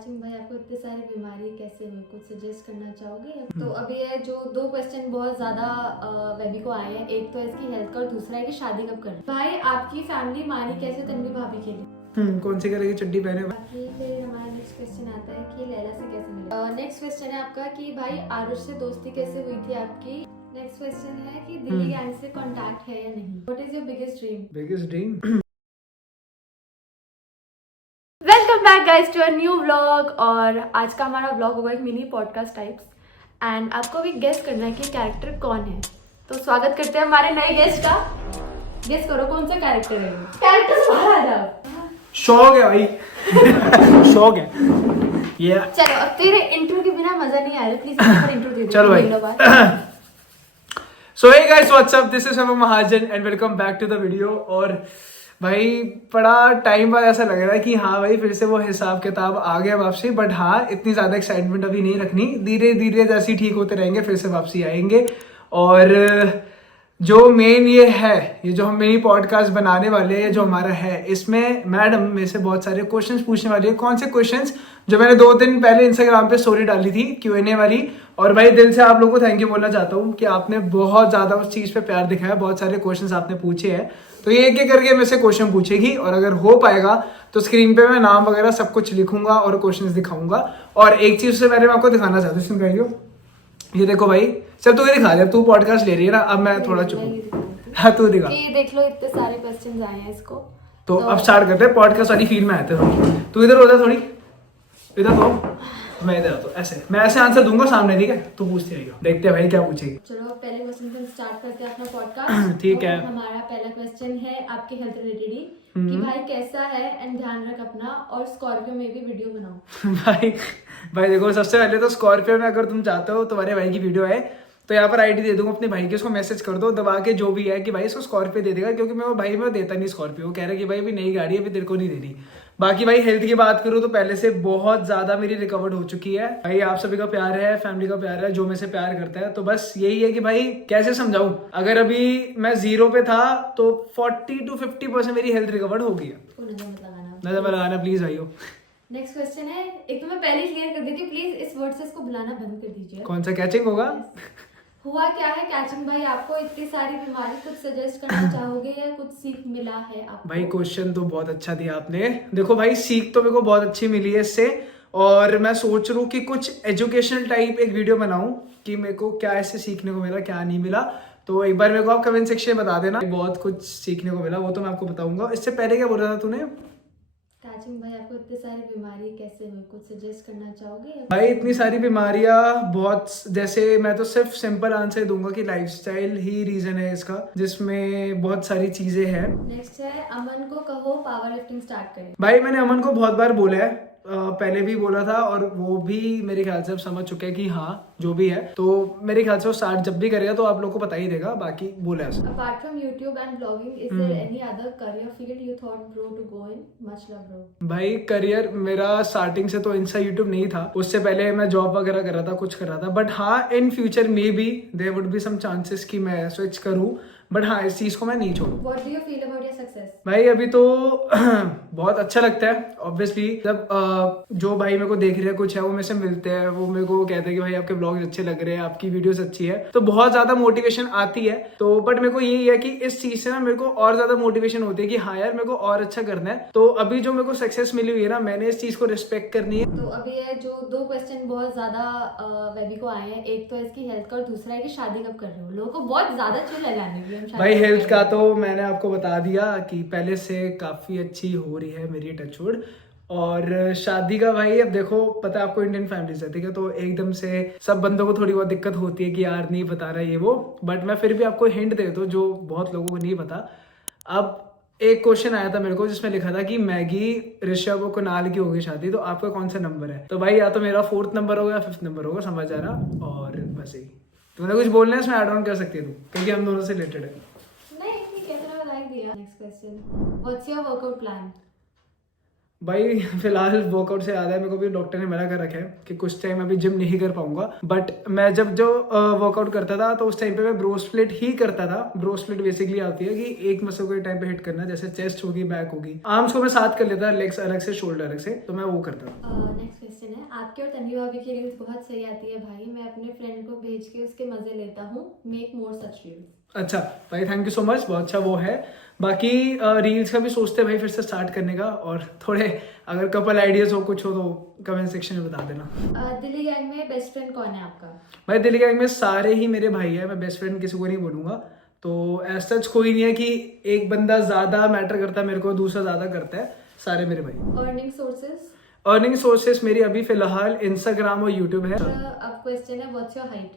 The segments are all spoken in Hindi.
काचिम भाई, आपको इतनी सारी बीमारी कैसे हुई, कुछ सजेस्ट करना चाहोगे? तो अभी है जो दो क्वेश्चन बहुत ज्यादा वेबी को आए हैं, एक तो है इसकी हेल्थ का और दूसरा है कि शादी कब करनी। भाई आपकी फैमिली मानी कैसे तन्वी भाभी के लिए? कौन सी करेगी चड्डी पहने? बाकी फिर हमारा नेक्स्ट क्वेश्चन आता है कि लैला से कैसे मिला। नेक्स्ट क्वेश्चन है आपका कि भाई आरुष से दोस्ती कैसे हुई थी आपकी। नेक्स्ट क्वेश्चन है कि दिल्ली गैंग से कांटेक्ट है या नहीं। What is your biggest dream? Biggest dream. Welcome back guys to a new vlog. और आज का हमारा व्लॉग होगा एक मिनी पॉडकास्ट टाइप्स एंड आपको भी गेस करना है कि कैरेक्टर कौन है। तो स्वागत करते हैं हमारे नए गेस्ट का। गेस करो कौन सा कैरेक्टर है। कैरेक्टर से बाहर आ जाओ। शौक है भाई। शौक है ये। चलो अब तेरे इंट्रो के बिना मजा नहीं आ रहा, प्लीज इंट्रो दे दो। चलो भाई। So hey guys, what's up, this is Sharma Mahajan and welcome back to the video. और भाई बड़ा टाइम बाद ऐसा लग रहा है कि हाँ भाई फिर से वो हिसाब किताब आ गया वापसी। बट हाँ, इतनी ज्यादा एक्साइटमेंट अभी नहीं रखनी, धीरे धीरे जैसे ठीक होते रहेंगे फिर से वापसी आएंगे। और जो मेन ये जो हम मिनी पॉडकास्ट बनाने वाले हैं, जो हमारा है, इसमें मैडम में से बहुत सारे क्वेश्चंस पूछने वाली है। कौन से क्वेश्चंस? जो मैंने 2 दिन पहले इंस्टाग्राम पे स्टोरी डाली थी Q&A वाली। और भाई दिल से आप लोगों को थैंक यू बोलना चाहता हूँ कि आपने बहुत ज्यादा उस चीज पे प्यार दिखाया, बहुत सारे क्वेश्चंस आपने पूछे हैं। तो ये एक एक करके मेरे से क्वेश्चन पूछेगी और अगर हो पाएगा तो स्क्रीन पे मैं नाम वगैरह सब कुछ लिखूंगा और क्वेश्चंस दिखाऊंगा। और एक चीज से पहले मैं आपको दिखाना चाहता हूँ, सुन रही हो, ये देखो भाई। चल तू ये दिखा दे, तू पॉडकास्ट ले रही है ना, अब मैं थोड़ा चुप। हाँ तू दिखा। ये देख लो इतने सारे क्वेश्चंस आए हैं इसको। तो अब स्टार्ट करते हैं, पॉडकास्ट वाली फील में आते हैं। तू इधर हो जा थोड़ी, इधर हो, मैं इधर तो ऐसे मैं ऐसे आंसर दूंगा सामने, ठीक है? तू पूछती रहियो, देखते हैं भाई क्या पूछेगी। चलो पहले क्वेश्चन से स्टार्ट करते हैं अपना पॉडकास्ट। ठीक है। हमारा पहला क्वेश्चन है आपके हेल्थ रिलेटेड ही कि भाई कैसा है एंड ध्यान रख अपना, और स्कॉर्पियो में भी वीडियो बनाओ। भाई देखो, सबसे पहले तो स्कॉर्पियो में अगर तुम चाहते हो तुम्हारे भाई की वीडियो है तो यहाँ पर आईडी दे दूंगा अपने भाई की, उसको मैसेज कर दो दबा के, जो भी है कि भाई इसको स्कॉर्पियो दे देगा, क्योंकि मैं वो भाई में देता नहीं स्कॉर्पियो। वो कह रहा है कि भाई अभी नई गाड़ी है, अभी तेरे को नहीं देनी। बाकी भाई हेल्थ की बात करूँ तो पहले से बहुत ज्यादा मेरी रिकवर्ड हो चुकी है। भाई आप सभी का प्यार है, फैमिली का प्यार है, जो मेरे से प्यार करता है। तो बस यही है कि भाई कैसे समझाऊं, अगर अभी मैं 0 पे था तो 40 to 50% मेरी हेल्थ रिकवर्ड हो गई है। नजर मत लगाना प्लीज भाइयों। नेक्स्ट क्वेश्चन है, एक तो मैं पहले क्लियर कर देती हूँ, प्लीज इस वर्ड से इसको बुलाना बंद कर दीजिए। कौन सा कैचिंग होगा? हुआ क्या है कैचिंग भाई, आपको इतनी सारी बीमारी, कुछ सजेस्ट करना चाहोगे या कुछ सीख मिला है आपको? भाई क्वेश्चन तो बहुत अच्छा दिया आपने। देखो भाई, सीख तो मेरे को बहुत अच्छी मिली है इससे, और मैं सोच रहा हूँ कि कुछ एजुकेशनल टाइप एक वीडियो बनाऊं कि मेरे को क्या ऐसे सीखने को मिला, क्या नहीं मिला। तो एक बार मेरे को आप कमेंट सेक्शन में बता देना। बहुत कुछ सीखने को मिला, वो तो मैं आपको बताऊंगा। इससे पहले क्या बोल रहा था तूने? काचिंग भाई आपको इतनी सारी बीमारी कैसे हुई, कुछ सजेस्ट करना चाहोगे? भाई इतनी सारी बीमारियां बहुत, जैसे मैं तो सिर्फ सिंपल आंसर दूंगा कि लाइफस्टाइल ही रीजन है इसका, जिसमें बहुत सारी चीजें हैं। नेक्स्ट है, अमन को कहो पावर लिफ्टिंग स्टार्ट करें। भाई मैंने अमन को बहुत बार बोला है, पहले भी बोला था, और वो भी मेरे ख्याल से अब समझ चुके हैं कि हाँ जो भी है। तो मेरे ख्याल से वो स्टार्ट जब भी करेगा तो आप लोग को पता ही देगा। बाकी बोला है। Apart from YouTube and blogging, is there any other career field you thought bro to go in? Much love bro. भाई करियर मेरा स्टार्टिंग से तो इंस्टा यूट्यूब नहीं था, उससे पहले मैं जॉब वगैरह कर रहा था, कुछ कर रहा था। बट हाँ, इन फ्यूचर में भी there would be some chances कि मैं स्विच करूँ। बट हाँ, इस चीज को मैं नहीं छोड़ू। What do you feel about your success? भाई अभी तो बहुत अच्छा लगता है ऑब्वियसली, जब जो भाई मेरे को देख रहे हैं, कुछ है वो मेरे से मिलते हैं, वो मेरे को कहते हैं कि भाई आपके ब्लॉग्स अच्छे लग रहे हैं, आपकी वीडियोस अच्छी है, तो बहुत ज्यादा मोटिवेशन आती है। तो बट मेरे को यही है कि इस चीज से ना मेरे को और ज्यादा मोटिवेशन होती है कि हाँ यार मेरे को और अच्छा करना है। तो अभी जो मेरे को सक्सेस मिली हुई है ना, मैंने इस चीज को रिस्पेक्ट करनी है। तो अभी है जो 2 क्वेश्चन बहुत ज्यादा वेबी को आए हैं, एक तो है इसकी हेल्थ का और दूसरा है कि शादी कब कर रहे हो। लोगों को बहुत ज्यादा चिल लगाने की। भाई हेल्थ का तो मैंने आपको बता दिया कि पहले से काफी अच्छी हो रही है मेरी, टचवुड। और शादी का भाई अब देखो, पता है आपको इंडियन फैमिलीज है, ठीक है? तो एकदम से सब बंदों को थोड़ी बहुत दिक्कत होती है कि यार नहीं बता रहा ये वो। बट मैं फिर भी आपको हिंट दे दूं जो बहुत लोगों को नहीं पता। अब एक क्वेश्चन आया था मेरे को जिसमें लिखा था कि मैगी, ऋषभ और कुणाल की होगी शादी, तो आपका कौन सा नंबर है? तो भाई या तो मेरा 4th नंबर होगा या 5th नंबर होगा, समझ आ रहा। और बस यही, तुमने कुछ बोलना है इसमें ऐड ऑन कर सकती है तू, क्योंकि हम दोनों से रिलेटेड है। नहीं ठीक है, तेरा बता ही दिया। Next question, what's your workout plan? भाई फिलहाल वर्कआउट से याद है, मेरे को भी डॉक्टर ने मना कर रखा है कि कुछ टाइम अभी जिम नहीं कर पाऊंगा। बट मैं जब जो वर्कआउट करता था तो उस टाइम पे मैं ब्रो स्प्लिट ही करता था। ब्रो स्प्लिट बेसिकली आती है कि एक मसल को एक टाइम पे हिट करना, जैसे चेस्ट होगी, बैक होगी, आर्म्स को मैं साथ कर लेता, लेग्स अलग से, शोल्डर अलग से, तो मैं वो करता था। नेक्स्ट क्वेश्चन है, आपके और तन्वी भाभी की रील्स बहुत सही आती है भाई, मैं अपने फ्रेंड को भेज के उसके मजे लेता हूँ, मेक मोर सच रील्स। अच्छा भाई, थैंक यू सो मच, बहुत अच्छा वो है। बाकी रील्स का भी सोचते हैं भाई फिर से स्टार्ट करने का, और थोड़े अगर कपल आइडियाज हो कुछ हो तो कमेंट सेक्शन में बता देना। दिल्ली गैंग में बेस्ट फ्रेंड कौन है आपका? भाई दिल्ली गैंग में सारे ही मेरे भाई है, मैं बेस्ट फ्रेंड किसी को नहीं बोलूंगा। तो एज सच कोई नहीं है कि एक बंदा ज्यादा मैटर करता है मेरे को, दूसरा ज्यादा करता है, सारे मेरे भाई। Earning sources? अर्निंग सोर्सेस मेरी अभी फिलहाल इंस्टाग्राम और यूट्यूब है। अब क्वेश्चन है, व्हाट्स योर हाइट?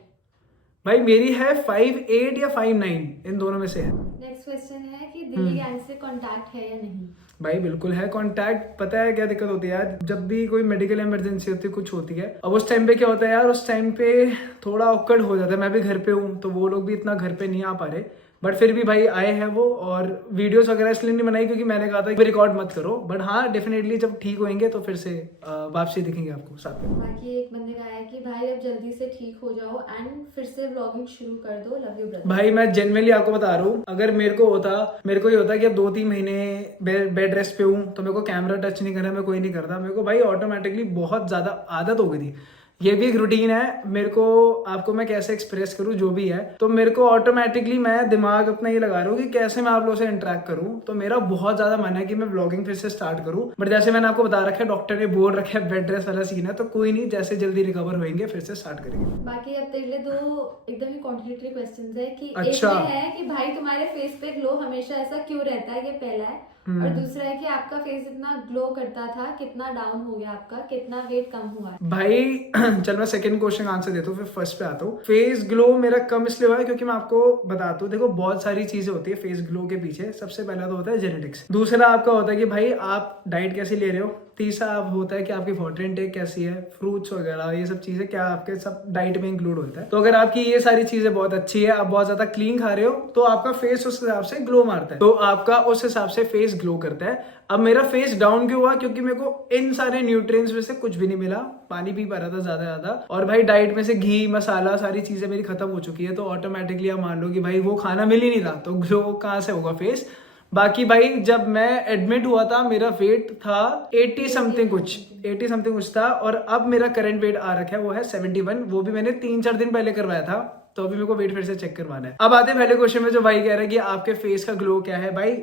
भाई मेरी है 5'8" या 5'9", इन दोनों में से है। नेक्स्ट क्वेश्चन है कि दिल्ली गैंग से कांटेक्ट है या नहीं? भाई बिल्कुल है कांटेक्ट। पता है क्या दिक्कत होती है यार, जब भी कोई मेडिकल इमरजेंसी होती है, कुछ होती है, अब उस टाइम पे क्या होता है यार, उस टाइम पे थोड़ा ऑकवर्ड हो जाता है। मैं भी घर पे हूँ तो वो लोग भी इतना घर पे नहीं आ पा रहे, बट फिर भी भाई आए हैं वो। और वीडियोस वगैरह इसलिए नहीं बनाई क्योंकि मैंने कहा था कि रिकॉर्ड मत करो, बट हाँ डेफिनेटली जब ठीक होंगे तो फिर से वापसी दिखेंगे आपको साथ में। बाकी एक बंदे का है कि भाई अब जल्दी से ठीक हो जाओ एंड फिर से व्लॉगिंग शुरू कर दो, लव यू ब्रदर। भाई मैं जेन्युइनली आपको बता रहा हूँ, अगर मेरे को ये होता कि अब 2-3 महीने बेड रेस्ट पे हूँ तो मेरे को कैमरा टच नहीं करना, मैं कोई नहीं करता। मेरे को भाई ऑटोमेटिकली बहुत ज्यादा आदत हो गई थी, ये भी एक रूटीन है मेरे को। आपको मैं कैसे एक्सप्रेस करूँ जो भी है, तो मेरे को ऑटोमेटिकली मैं दिमाग अपना ये लगा रहा हूँ कि कैसे मैं आप लोगों से इंटरेक्ट करूँ। तो मेरा बहुत ज्यादा मन है कि मैं व्लॉगिंग फिर से स्टार्ट करूँ, बट जैसे मैंने आपको बता रखा है, डॉक्टर ने बोल रखा है बेड रेस्ट वाला सीन है, तो कोई नहीं, जैसे जल्दी रिकवर होंगे फिर से स्टार्ट करेंगे। बाकी अब तेरे लिए दो एकदम ही कॉन्ट्रडिक्टरी क्वेश्चंस है कि अच्छा। एक में है कि भाई तुम्हारे फेस पे ग्लो हमेशा ऐसा क्यों रहता है, ये पहला है। और दूसरा है कि आपका फेस इतना ग्लो करता था, कितना डाउन हो गया आपका, कितना वेट कम हुआ है? भाई चल मैं सेकंड क्वेश्चन आंसर देता हूँ, फिर फर्स्ट पे आता हूँ। फेस ग्लो मेरा कम इसलिए हुआ है क्योंकि मैं आपको बताता हूँ, देखो बहुत सारी चीजें होती है फेस ग्लो के पीछे। सबसे पहला तो होता है जेनेटिक्स, दूसरा आपका होता है कि भाई आप डाइट कैसी ले रहे हो, तीसरा आप होता है कि आपकी वाटर इनटेक कैसी है, फ्रूट्स वगैरह ये सब चीजें क्या आपके सब डाइट में इंक्लूड होता है। तो अगर आपकी ये सारी चीजें बहुत अच्छी है, आप बहुत ज्यादा क्लीन खा रहे हो, तो आपका फेस उस हिसाब से ग्लो मारता है, तो आपका उस हिसाब से फेस ग्लो करता है। अब मेरा फेस डाउन क्यों हुआ, क्योंकि मेरे को इन सारे न्यूट्रिएंट्स में से कुछ भी नहीं मिला, पानी पी पा रहा था ज्यादा, और भाई डाइट में से घी मसाला सारी चीजें मेरी खत्म हो चुकी है। तो ऑटोमेटिकली आप मान लो कि भाई वो खाना मिल ही नहीं रहा, तो ग्लो कहाँ से होगा फेस। बाकी भाई जब मैं एडमिट हुआ था मेरा वेट था 80 समथिंग कुछ था, और अब मेरा करंट वेट आ रखा है वो है 71। वो भी मैंने 3-4 दिन पहले करवाया था, तो अभी मेरे को वेट फिर से चेक करवाना है। अब आते हैं पहले क्वेश्चन में, जो भाई कह रहे हैं कि आपके फेस का ग्लो क्या है। भाई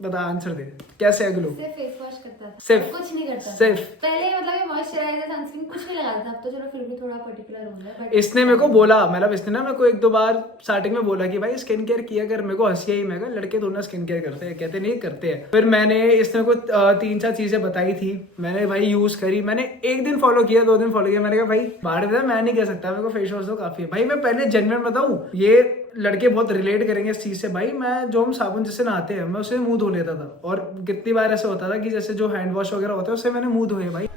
बता, आंसर दे, कैसे है ग्लो? सिर्फ फेस वॉश करता था, सिर्फ कुछ नहीं करता सिर्फ पहले, मतलब ये मॉइस्चराइजर सनस्क्रीन कुछ नहीं लगाता था। अब तो चलो फिर भी थोड़ा पर्टिकुलर हो गया, बट इसने मेरे को बोला, मतलब इसने ना मेरे को 1-2 बार स्टार्टिंग में बोला कि भाई स्किन केयर किया कर। मेरे को हंसी आई, मैं कहा लड़के दोनों स्किन केयर करते हैं, कहते नहीं करते हैं। फिर मैंने इसने को 3-4 चीजें बताई थी, मैंने भाई यूज करी। मैंने 1 दिन फॉलो किया, 2 दिन फॉलो किया, मैंने कहा भाई बाहर में मैं नहीं कह सकता, मेरे को फेस वॉश तो काफी है। भाई मैं पहले जेन्युइन बताऊं, ये लड़के बहुत रिलेट करेंगे इस चीज से। भाई मैं जो हम साबुन जिससे नहाते हैं, मैं उससे मुंह धो लेता था, और कितनी बार ऐसा होता था कि जैसे जो हैंड वॉश वगैरह होता है उससे मैंने मुंह धोए भाई।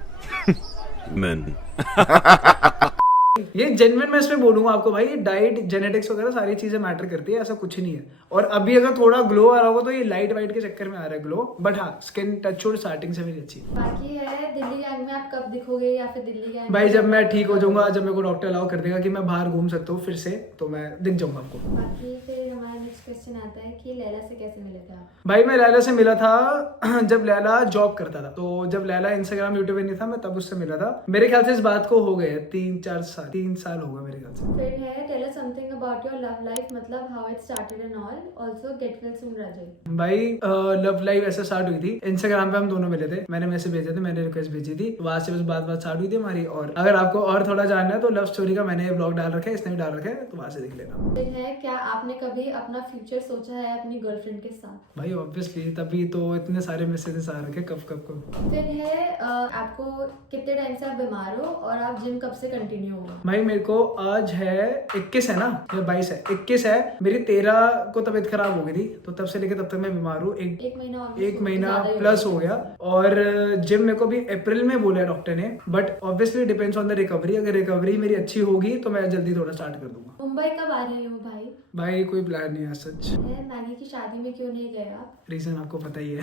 ये जेन्युइन मैं इसमें बोलूंगा आपको भाई, डाइट जेनेटिक्स वगैरह सारी चीजें मैटर करती है, ऐसा कुछ नहीं है। और अभी अगर थोड़ा ग्लो आ रहा होगा तो ये लाइट वाइट के चक्कर में आ रहा है ग्लो, बट हाँ स्किन टच वुड स्टार्टिंग से मेरी अच्छी है। बाकी है दिल्ली गैंग में आप कब दिखोगे, या फिर दिल्ली गैंग भाई जब मैं ठीक हो जाऊंगा, जब मेरे को डॉक्टर अलाउ कर देगा कि मैं बाहर घूम सकता हूँ फिर से, तो मैं दिख जाऊंगा आपको। बाकी फिर हमारा नेक्स्ट क्वेश्चन आता है कि लैला से कैसे मिले थे आप? भाई मैं लैला से मिला था जब लैला जॉब करता था, तो जब लैला इंस्टाग्राम यूट्यूब पे नहीं था, मैं तब उससे मिला था। मेरे ख्याल से इस बात को हो गए 3-4 साल, 3 साल होगा मेरे ख्याल से। फिर है tell us something about your love life, मतलब how it started and all, also get well soon Rajay. भाई लव लाइफ ऐसे स्टार्ट हुई थी, इंस्टाग्राम पे हम दोनों मिले थे, मैंने मैसेज भेजे थे, मैंने रिक्वेस्ट भेजी थी, वहां से बस बात स्टार्ट हुई थी हमारी। और अगर आपको और थोड़ा जानना है तो लव स्टोरी का मैंने ब्लॉग डाल रखा है, इसने भी डाल रखा है, तो वहां से देख लेना। फिर है क्या आपने कभी अपना फ्यूचर सोचा है अपनी गर्लफ्रेंड के साथ? भाई ऑब्वियसली, तभी तो इतने सारे मैसेजेस आ रखे, कब कब कब। फिर है आपको कितने टाइम से आप बीमार हो और आप जिम कब से कंटिन्यू हो? भाई मेरे को आज है 21 है ना, या 22 है, 21 है। मेरी 13 को तबीयत खराब हो गई थी, तो तब से लेके तब तक मैं बीमार हूँ। एक महीना प्लस हो गया। और जिम मेरे को भी अप्रैल में बोला है डॉक्टर ने, but obviously depends on the recovery. अगर रिकवरी मेरी अच्छी होगी तो मैं जल्दी थोड़ा स्टार्ट कर दूंगा। मुंबई कब आ रहे हो भाई? भाई कोई प्लान नहीं है सच। मैगी की शादी में क्यों नहीं गए आप? रीजन आपको पता ही है।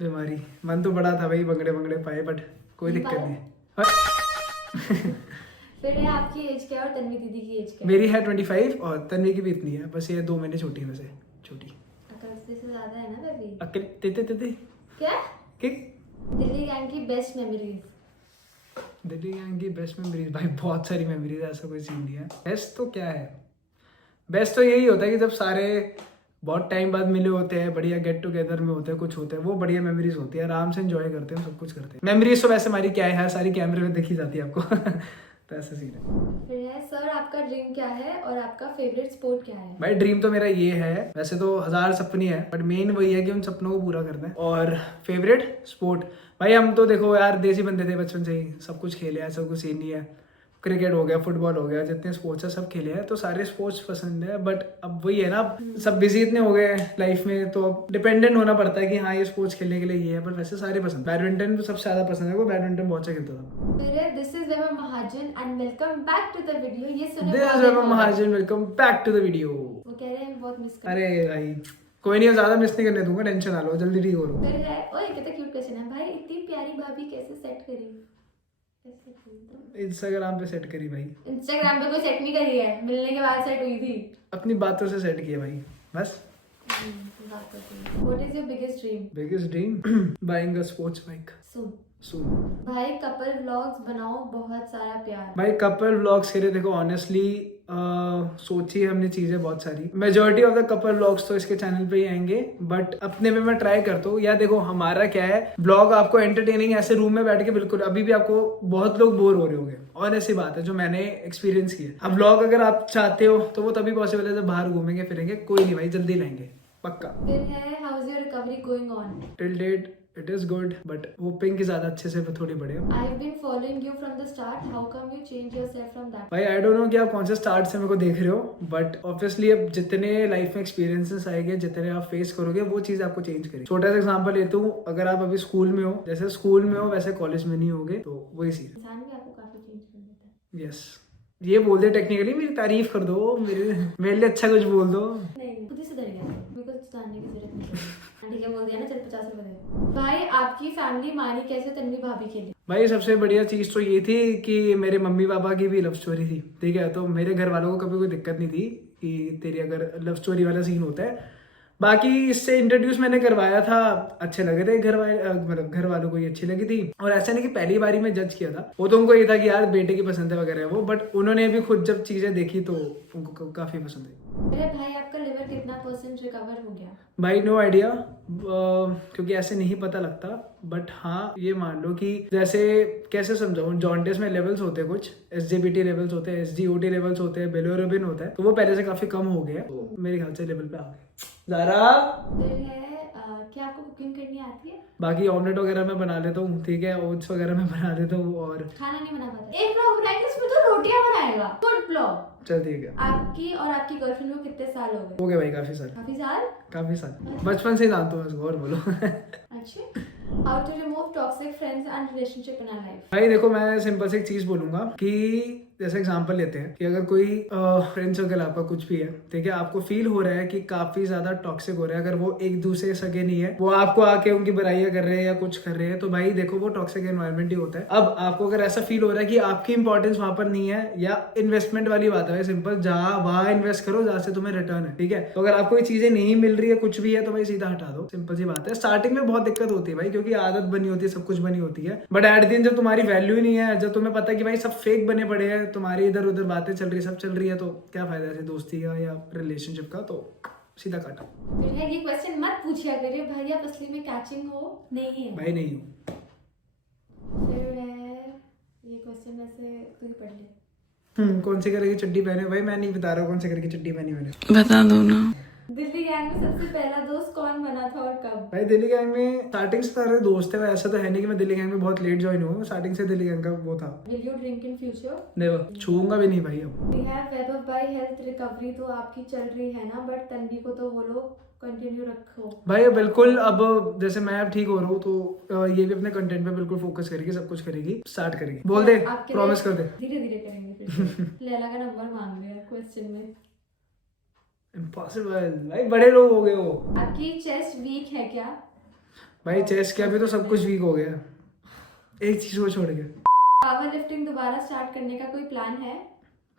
बीमारी। मन तो बड़ा था भाई, बंगड़े बंगड़े पाए, बट कोई नहीं दिक्कत पाए? नहीं। फिर ये आपकी एज क्या है और तन्वी दीदी की एज क्या है? मेरी है 25 और तन्वी की भी इतनी है, बस ये 2 महीने छोटी है मुझसे, छोटी। अकल से ज्यादा है ना बेबी? अकेले तेते तेते क्या? कि दिल्ली गैंग की बेस्ट मेमोरीज। दिल्ली गैंग की बेस्ट मेमोरीज, भाई बहुत सारी मेमोरीज, ऐसा कोई सीन नहीं है। बेस्ट तो क्या है, बेस्ट तो यही होता है कि जब सारे बहुत टाइम बाद मिले होते हैं, बढ़िया गेट टुगेदर में होते हैं, कुछ होते हैं, वो बढ़िया मेमोरीज होती है, आराम से एंजॉय करते हैं, सब कुछ करते हैं। मेमोरीज तो वैसे हमारी क्या है, सारी कैमरे में दिखी जाती है आपको। तो ऐसा सीन है। फिर है सर, आपका ड्रीम क्या है और आपका फेवरेट स्पोर्ट क्या है? भाई ड्रीम तो मेरा ये है, वैसे तो 1000 सपने हैं, बट मेन वही है कि उन सपनों को पूरा करना है। और फेवरेट स्पोर्ट, भाई हम तो देखो यार देसी बंदे थे बचपन से ही, सब कुछ खेले हैं, सब कुछ सीन नहीं है। क्रिकेट हो गया, फुटबॉल हो गया, जितने स्पोर्ट्स है सब खेले हैं, तो सारे स्पोर्ट्स पसंद है। बट अब वही है ना, सब बिजी इतने हो गए लाइफ में, तो अब डिपेंडेंट होना पड़ता है कि हाँ ये स्पोर्ट्स खेलने के लिए ये है। पर वैसे सारे पसंद, बैडमिंटन तो सबसे ज्यादा पसंद है, वो बैडमिंटन बहुत अच्छा खेलता था। फिर है this is Vema Mahajan and welcome back to the video. ये सुने this is Vema Mahajan, welcome back to the video. वो कह रहे हैं बहुत मिस कर। अरे भाई कोई नहीं, ज्यादा मिस नहीं करने दूंगा, टेंशन ना लो, जल्दी ठीक हो रहा हूँ। फिर है, ओए कितना क्यूट क्वेश्चन है भाई, इतनी प्यारी भाभी कैसे सेट करी? कैसे करी? इंस्टाग्राम पे सेट करी भाई। इंस्टाग्राम पे कोई सेट नहीं करी है, मिलने के बाद सेट हुई थी। अपनी बातों से सेट किया भाई, बस। What is your biggest dream? Biggest dream buying a sports bike soon soon. भाई, कपल व्लॉग्स बनाओ, बहुत सारा प्यार। भाई कपल व्लॉग्स के लिए देखो ऑनेस्टली सोची है हमने चीजें बहुत सारी, majority of the couple vlogs तो इसके चैनल पे ही आएंगे, बट अपने में मैं ट्राई करता हूँ। या देखो हमारा क्या है, व्लॉग आपको एंटरटेनिंग ऐसे रूम में बैठ के, बिल्कुल अभी भी आपको बहुत लोग बोर हो रहे होंगे, और ऐसी बात है जो मैंने एक्सपीरियंस की है। अब व्लॉग अगर आप चाहते हो तो वो तभी पॉसिबल है जब बाहर घूमेंगे फिरेंगे, कोई नहीं भाई, जल्दी लाएंगे पक्का। फिर है, how is your recovery going on? Till date it is good, but hoping कि ज्यादा अच्छे से थोड़ी बढ़े। I have been following you from the start, how come you change yourself from that? भाई आई डोंट नो कि आप कौन से स्टार्ट से मेरे को देख रहे हो, बट ऑब्वियसली अब जितने लाइफ में एक्सपीरियंसेस आएंगे, जितने आप फेस करोगे, वो चीज आपको चेंज करेगी। छोटा सा एग्जांपल लेता हूँ, अगर आप अभी स्कूल में हो, जैसे स्कूल में हो वैसे कॉलेज में नहीं होगे, तो वही चीज। इंसान भी आपको काफी चेंज कर देता है। यस, ये बोल दे टेक्निकली, मेरी तारीफ कर दो, मेरे लिए अच्छा कुछ बोल दो। नहीं, खुद ही सुधर गया, मेरे को कुछ जानने की जरूरत नहीं है। ठीक है, बोल दिया ना, चल 50 रुपए दे। भाई आपकी फैमिली मानी कैसे तन्वी भाभी के लिए? भाई सबसे बढ़िया चीज तो ये थी कि मेरे मम्मी पापा की भी लव स्टोरी थी, ठीक है, तो मेरे घर वालों को कभी कोई दिक्कत नहीं थी कि तेरी अगर लव स्टोरी वाला सीन होता है। बाकी इससे इंट्रोड्यूस मैंने करवाया था, अच्छे लगे थे घर वाले, मतलब घर वालों को ही अच्छी लगी थी। और ऐसा नहीं कि पहली बारी में जज किया था, वो तो उनको ये था कि यार बेटे की पसंद है वगैरह वो, बट उन्होंने भी खुद जब चीजें देखी तो उनको काफी पसंद आई। मेरे भाई आपका लिवर कितना % रिकवर हो गया? भाई नो आइडिया, क्योंकि ऐसे नहीं पता लगता, बट हाँ ये मान लो कि जैसे कैसे समझाऊं, जॉन्डिस में लेवल्स होते हैं, कुछ SGPT लेवल्स होते हैं, SGOT लेवल्स होते हैं, बिलिरुबिन होता है, तो वो पहले से काफी कम हो गया, तो मेरे ख्याल से लेवल पे आ गए। ज़ारा फिर है, क्या आपको कुकिंग करनी आती है? बाकी ऑमलेट वगैरह मैं बना लेता हूँ, ठीक है, ओट्स वगैरह मैं बना लेता हूँ, और खाना नहीं बना पाता। एक ब्लॉग बनाएगा उसमें तो रोटियां बनाएगा, गुड ब्लॉग। चल ठीक है। आपकी और आपकी गर्लफ्रेंड को कितने साल हो गए? हो गए भाई काफी साल, काफी साल। काफी साल, बचपन से ही जानता हूँ उसको, और बोलो। अच्छा, how to remove toxic friends and relationship in our life? भाई देखो मैं सिंपल सी एक चीज बोलूंगा कि जैसे एग्जांपल लेते हैं कि अगर कोई फ्रेंड सर्कल आपका कुछ भी है, ठीक है, आपको फील हो रहा है कि काफी ज्यादा टॉक्सिक हो रहा है, अगर वो एक दूसरे सगे नहीं है, वो आपको आके उनकी बुराइयां कर रहे हैं या कुछ कर रहे हैं, तो भाई देखो वो टॉक्सिक एनवायरनमेंट ही होता है। अब आपको अगर ऐसा फील हो रहा है कि आपकी इंपॉर्टेंस वहां पर नहीं है, या इन्वेस्टमेंट वाली बात है, सिंपल जहाँ वहां इन्वेस्ट करो जहाँ से तुम्हें रिटर्न है, ठीक है, तो अगर आपको ये चीजें नहीं मिल रही है, कुछ भी है, तो भाई सीधा हटा दो, सिंपल सी बात है। स्टार्टिंग में बहुत दिक्कत होती है भाई, क्योंकि आदत बनी होती है, सब कुछ बनी होती है, बट एट द एंड जब तुम्हारी वैल्यू ही नहीं है, जब तुम्हें पता है कि भाई सब फेक बने पड़े हैं, तुम्हारी इधर उधर बातें चल रही, सब चल रही है, तो क्या फायदा है दोस्ती का या रिलेशनशिप का, तो सीधा काटा। फिर है, ये क्वेश्चन मत पूछिया करिए भाई, आप असली में कैचिंग हो नहीं है। भाई नहीं हूँ। फिर है, ये क्वेश्चन वैसे तू ही पढ़ ले। कौन सी कलर की चड्डी पहने हो? भाई मैं नहीं बता रहा हूँ कौन सी कलर की चड्डी पहनी मैंने, बता दो ना। दिल्ली गैंग में सबसे पहला दोस्त कौन बना था और कब? भाई दिल्ली गैंग में स्टार्टिंग से सारे दोस्त है, ऐसा तो है नहीं कि मैं दिल्ली गैंग में बहुत लेट ज्वाइन हुआ, स्टार्टिंग से दिल्ली गैंग का वो था। Will you drink in future? Never, छूऊंगा भी नहीं भाई अब। We have web of by health recovery तो आपकी चल रही है ना, बट तन्वी को तो वो लोग कंटिन्यू रखो। भाई बिल्कुल, अब जैसे मैं अब ठीक हो रहा हूँ, तो ये भी अपने कंटेंट पे बिल्कुल फोकस करेगी, सब कुछ करेगी, स्टार्ट करेगी, बोल दे, प्रॉमिस कर दे। धीरे धीरे करेंगे फिर से। लैला का नंबर मांग रहे हैं क्वेश्चन में। इम्पॉसिबल भाई, बड़े लोग हो गए हो। आपकी चेस्ट वीक है क्या? भाई चेस्ट के अभी तो सब कुछ वीक हो गया, एक चीज को छोड़ के। पावर लिफ्टिंग दोबारा स्टार्ट करने का कोई प्लान है?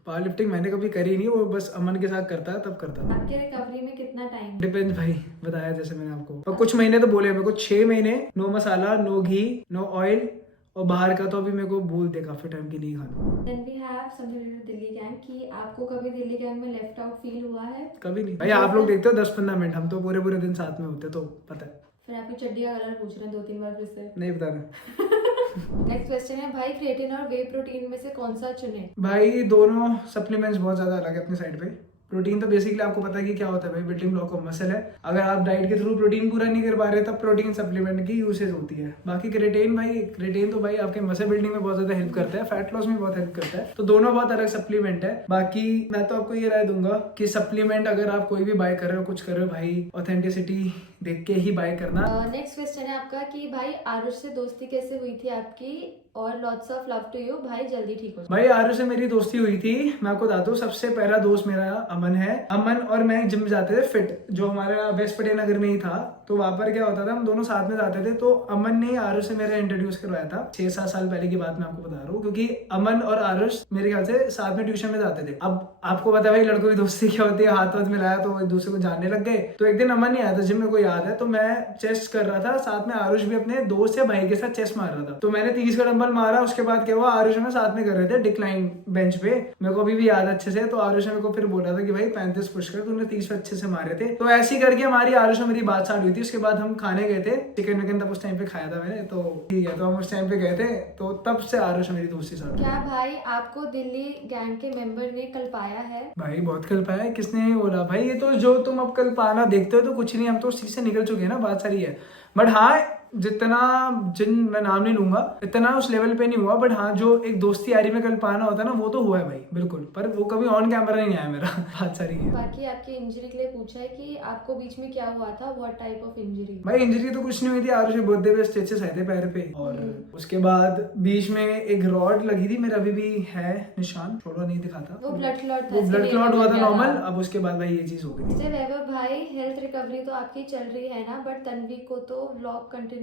पावर लिफ्टिंग मैंने कभी करी नहीं, वो बस अमन के साथ करता है तब करता था। आपके रिकवरी में कितना टाइम? डिपेंड भाई, बताया जैसे मैंने आपको। और कुछ महीने तो बोले मेरे को, 6 महीने नो मसाला, नो घी, नो ऑयल, और बाहर का तो अभी मेरे को बोल दे काफी टाइम की नहीं खाना। Then we have something related to Delhi gang कि आपको कभी दिल्ली गैंग में लेफ्ट आउट फील हुआ है? कभी नहीं भाई, आप लोग देखते हो 10-15 मिनट, हम तो पूरे पूरे दिन साथ में होते, तो पता है। फिर आपकी चड्डी का कलर पूछ रहे हैं 2-3 बार फिर से। नहीं बता रहा। नेक्स्ट क्वेश्चन है भाई, क्रिएटिन और वे प्रोटीन में से कौन सा चुने? भाई दोनों सप्लीमेंट्स बहुत ज्यादा अलग है अपनी साइड पे। प्रोटीन तो बेसिकली आपको पता है कि क्या होता है भाई, बिल्डिंग ब्लॉक ऑफ मसल है। अगर आप डाइट के थ्रू प्रोटीन पूरा नहीं कर पा रहे तब प्रोटीन सप्लीमेंट की यूसेज होती है। बाकी क्रिएटिन तो भाई आपके मसल बिल्डिंग में बहुत ज्यादा हेल्प करता है, फैट लॉस में बहुत हेल्प करता है, तो दोनों बहुत अलग सप्लीमेंट है। बाकी मैं तो आपको ये राय दूंगा कि सप्लीमेंट अगर आप कोई भी बाय कर रहे हो, कुछ कर रहे हो भाई, ऑथेंटिसिटी देख के ही बाय करना। नेक्स्ट क्वेश्चन है आपका कि भाई आरुष से दोस्ती कैसे हुई थी आपकी, और lots of love to you, भाई जल्दी ठीक हो। भाई आरुष से मेरी दोस्ती हुई थी, मैं आपको बताता हूँ। सबसे पहला दोस्त मेरा अमन है। अमन और मैं जिम जाते थे फिट, जो हमारा वेस्ट पटेल नगर में ही था। तो वहां पर क्या होता था, हम दोनों साथ में जाते थे। तो अमन ने आरुष से मेरा इंट्रोड्यूस करवाया था। 6-7 साल पहले की बात मैं आपको बता रहा हूँ, क्योंकि अमन और आरुष मेरे ख्याल से साथ में ट्यूशन में जाते थे। अब आपको पता है भाई लड़कों की दोस्ती क्या होती है, हाथ मिलाया तो एक दूसरे को जानने लग गए। तो एक दिन अमन नहीं आया था जिम, मेरे को याद है। तो मैं चेस्ट कर रहा था, साथ में आरुष भी अपने दोस्त या भाई के साथ चेस्ट मार रहा था। तो मैंने 30 का डंबल मारा। उसके बाद क्या हुआ, आरुष में साथ में कर रहे थे डिक्लाइन बेंच पे, मेरे को अभी भी याद अच्छे से। तो आरुष ने मेरे को फिर बोला था कि भाई 35 पुश कर, तूने 30 अच्छे से मारे थे। तो ऐसे ही करके हमारी आरुष में मेरी बात स्टार्ट हुई थी। उसके बाद हम खाने गए थे, चिकन विकन तब उस टाइम पे खाया था मैंने, तो ठीक है। तो हम उस टाइम पे गए थे, तो तब से आरुष मेरी दोस्ती स्टार्ट। क्या भाई आपको दिल्ली गैंग के मेंबर ने कल पाया है? भाई बहुत कल पाया है, किसने नहीं बोला भाई। ये तो जो तुम अब कल पाना देखते हो तो कुछ नहीं, हम तो उस चीज से निकल चुके हैं ना, बात सारी है। बट हाँ, मैं नाम नहीं लूंगा, इतना उस लेवल पे नहीं हुआ। बट हाँ, जो एक दोस्ती यारी में कल पाना होता है ना, वो तो हुआ है भाई बिल्कुल। पर वो कभी ऑन कैमरा नहीं आया मेरा। बात सारी है। बाकी आपकी इंजरी के लिए पूछा है कि आपको बीच में क्या हुआ था, व्हाट टाइप ऑफ इंजरी? भाई इंजरी तो कुछ नहीं हुई थी। आरुष के बर्थडे पे स्टिचेस आए थे पैर पे, और उसके बाद बीच में एक रॉड लगी थी, मेरा अभी भी है निशान, थोड़ा नहीं दिखाता। वो ब्लड क्लॉट था, वो ब्लड क्लॉट हुआ था नॉर्मल। अब उसके बाद भाई ये चीज हो गई थी। वैभव भाई हेल्थ रिकवरी तो आपकी चल रही है ना, बट तन्वी को तो व्लॉग कंटिन्यू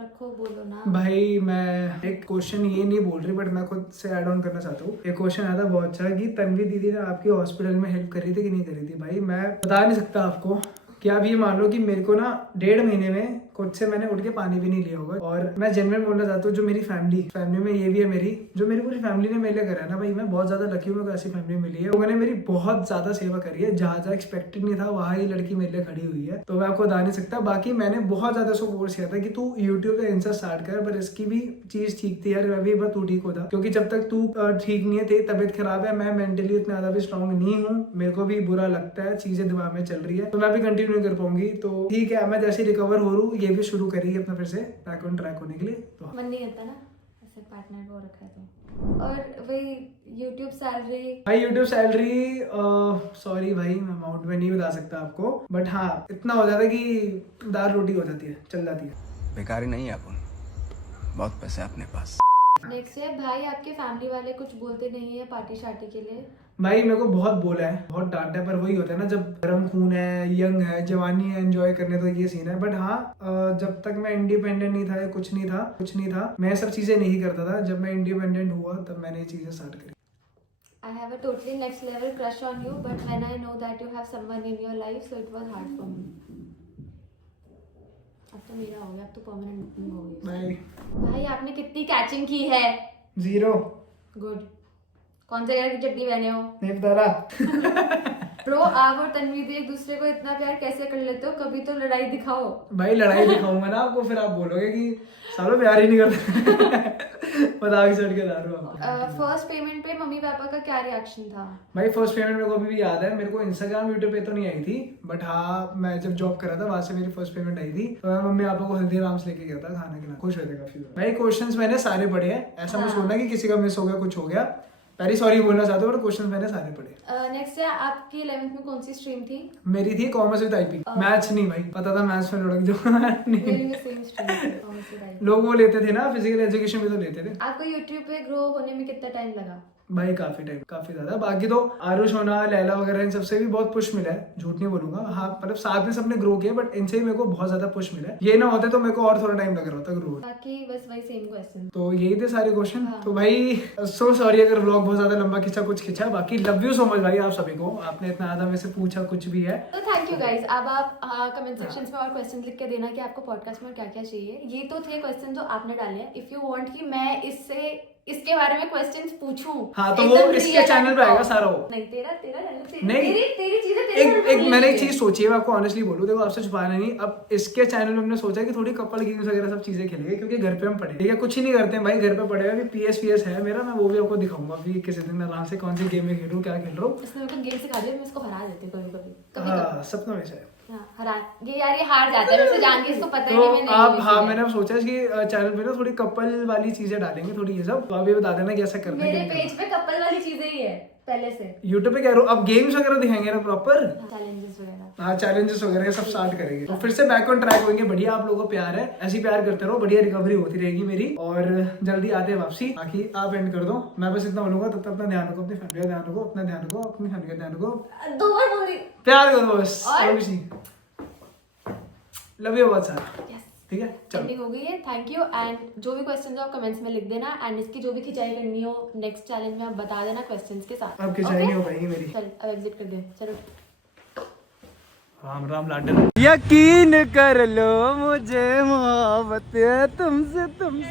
रखो, बोलो ना। भाई मैं एक क्वेश्चन ये नहीं बोल रही, बट मैं खुद से ऐड ऑन करना चाहता हूँ। एक क्वेश्चन आया था बहुत अच्छा कि तन्वी दीदी ने आपकी हॉस्पिटल में हेल्प करी थी कि नहीं करी थी। भाई मैं बता नहीं सकता आपको कि आप ये मान लो कि मेरे को ना 1.5 महीने में खुद से मैंने उठ के पानी भी नहीं लिया होगा। और मैं जेन्युइन बोलना चाहता हूँ, जो मेरी फैमिली में ये भी है मेरी, जो मेरी पूरी फैमिली ने मेरे लिए करा है ना भाई, मैं बहुत ज्यादा लकी हूँ, मेरे को ऐसी फैमिली मिली है। लोगों ने मेरी बहुत ज्यादा सेवा करी है, जहाँ एक्सपेक्टेड नहीं था वहाँ ये लड़की मेरे लिए खड़ी हुई है। तो मैं आपको बता नहीं सकता। बाकी मैंने बहुत ज्यादा उसको फोर्स किया था कि तू यूट्यूब पे इंस्टा स्टार्ट कर, पर इसकी भी चीज ठीक थी यार, मैं भी एक बार तू ठीक होता, क्योंकि जब तक तू ठीक नहीं है, तेरी तबियत खराब है, मैं मेंटली उतना ज्यादा भी स्ट्रॉन्ग नहीं हूँ, मेरे को भी बुरा लगता है, चीजें दिमाग में चल रही है, तो मैं भी कंटिन्यू नहीं कर पाऊंगी। तो ठीक है, मैं जैसे रिकवर हो रहा हूँ, ये भी शुरू करी अपना फिर से बैक ऑन ट्रैक होने के लिए। तो मन नहीं करता ना ऐसे पार्टनर को रखा है तो। और वही यूट्यूब सैलरी, भाई यूट्यूब सैलरी सॉरी भाई, मैं अमाउंट में नहीं बता सकता आपको, बट हाँ इतना हो जाता है कि दाल रोटी हो जाती है, चल जाती है। बेकारी नहीं है अपन, बहुत पैसे अपने पास। नेक्स्ट है भाई, आपके फैमिली वाले कुछ बोलते नहीं है पार्टी शार्टी के लिए? भाई मेरे को बहुत बोला है, बहुत डांटा है, पर वही होता है ना, जब गर्म खून है, यंग है, जवानी है, एंजॉय करने तो ये सीन है। बट हाँ, जब तक मैं इंडिपेंडेंट नहीं था या कुछ नहीं था, मैं सब चीजें नहीं करता था। जब मैं इंडिपेंडेंट हुआ तब मैंने ये चीजें स्टार्ट करी। I have a totally next level crush on you, but when I know that you have someone in your life, so it was hard for me. अब तो मेरा हो गया, अब तो परमानेंट बुकिंग हो गई। भाई आपने कितनी कैचिंग की है? 0। गुड। कौन से कलर की चड्डी पहने हो? नहीं बता रहा। ब्रो, आप और तन्वी एक दूसरे को इतना प्यार कैसे कर लेते हो? कभी तो लड़ाई दिखाओ। भाई लड़ाई दिखाऊंगा ना आपको, फिर आप बोलोगे कि सालों प्यार ही नहीं करते। मजाक चढ़ के फर्स्ट पेमेंट पे मम्मी पापा का क्या रिएक्शन था? भाई फर्स्ट पेमेंट मेरे को अभी भी याद है। मेरे को इंस्टाग्राम यूट्यूब पे तो नहीं आई थी, बट हाँ मैं जब जॉब कर रहा था वहां से मेरी फर्स्ट पेमेंट आई थी। तो मैं मम्मी पापा को हल्दीराम्स लेके गया था खाने के लिए, खुश हुए थे काफी। भाई क्वेश्चंस मैंने सारे पढ़े हैं, ऐसा मत सोचना कि किसी का मिस हो गया, कुछ हो गया। पहले सॉरी बोलना चाहता हूँ, बट क्वेश्चंस मैंने सारे पढ़े। नेक्स्ट है, आपकी 11th में कौन सी स्ट्रीम थी? मेरी थी कॉमर्स विद आईपी। मैथ्स नहीं भाई, पता था मैथ्स में लुढ़क जो। मेरी भी सेम स्ट्रीम थी, कॉमर्स विद आईपी। लोग वो लेते थे ना, फिजिकल एजुकेशन भी तो लेते थे। आपको यूट्यूब पे ग्रो होने में कितना टाइम लगा? भाई काफी टाइम, काफी ज्यादा। बाकी तो आरुष होना, लैला वगैरह, इन सबसे भी बहुत पुश मिला है, झूठ नहीं बोलूंगा। हाँ मतलब साथ में सबने ग्रो किया, बट इनसे ही मेरे को बहुत ज्यादा पुश मिला है। ये ना होते तो मेरे को और थोड़ा टाइम लग रहा होता ग्रो। बाकी बस वही सेम क्वेश्चन। तो यही थे सारे क्वेश्चन। हाँ। तो भाई सो सॉरी अगर व्लॉग बहुत ज्यादा लंबा खिंचा, कुछ खिंचा। बाकी लव यू सो मच भाई आप सभी को, आपने इतना ज्यादा मेरे से पूछा कुछ भी है। तो थैंक यू गाइस। अब आप कमेंट सेक्शंस में और क्वेश्चन लिख के देना कि आपको पॉडकास्ट में क्या क्या चाहिए। ये तो थे क्वेश्चन जो आपने डाले हैं। इफ यू वांट कि मैं इसके बारे में क्वेश्चंस पूछूं, हाँ तो वो इसके चैनल पे आएगा सारा वो। नहीं तेरा चैनल नहीं। तेरी चीजें तेरे एक मैंने एक चीज सोची है, मैं आपको ऑनेस्टली बोलूं, देखो आपसे छुपाना नहीं। अब इसके चैनल में हमने सोचा कि थोड़ी कपल गेम्स वगैरह सब चीजें खेलेंगे, क्योंकि घर पे हम पड़े, ठीक है, कुछ ही नहीं करते हैं भाई, घर पे पड़े हैं। अभी PS है मेरा, मैं वो भी आपको दिखाऊंगा अभी किसी दिन आराम से, कौन सी गेम में खेल रहा हूँ, क्या खेल रहा हूँ। उसने मेरे को गेम सिखा दिया, मैं इसको हरा देती हूँ कभी हाँ सपनों में से है। हाँ, हरा ये यार ये हार जाता है मेरे से जान के। इसको पता है तो कि मैं नहीं आप, हूँ हाँ इसलिए। मैंने अब सोचा है कि चैनल पे ना थोड़ी कपल वाली चीजें डालेंगे, थोड़ी ये सब। तो आप ये बता देना कैसा करना मेरे है। पेज पे कपल वाली चीजें ही है पहले से। यूट्यूब पे कह रहा हूँ, अब गेम्स वगैरह दिखाएंगे ना प्रॉपर। चैलेंजेस वगैरह। हाँ चैलेंजेस वगैरह सब स्टार्ट करेंगे, तो फिर से बैक ऑन ट्रैक होंगे। बढ़िया, आप लोगों को प्यार है, ऐसे ही प्यार करते रहो, बढ़िया रिकवरी होती रहेगी मेरी, और जल्दी आते हैं वापसी। बाकी आप एंड कर दो, मैं बस इतना बोलूंगा, तब तक अपना ध्यान रखो, अपनी फैमिली का ध्यान रखो, अपना ध्यान रखो, अपनी फैमिली का ध्यान रखो, 2 बार बोल दी। प्यार करो बस। और? लव यू बहुत सारा। Yes. ठीक है चलो, एंडिंग हो गई है। Thank you. एंड जो भी क्वेश्चन हो कमेंट्स में लिख देना, एंड इसकी जो भी खिंचाई करनी हो नेक्स्ट चैलेंज में आप बता देना क्वेश्चंस के साथ। अब खिंचाई नहीं हो पाएगी मेरी। चल अब एग्जिट कर दे, चलो। राम राम लाडन। यकीन कर लो मुझे मोहब्बत है तुमसे, तुमसे।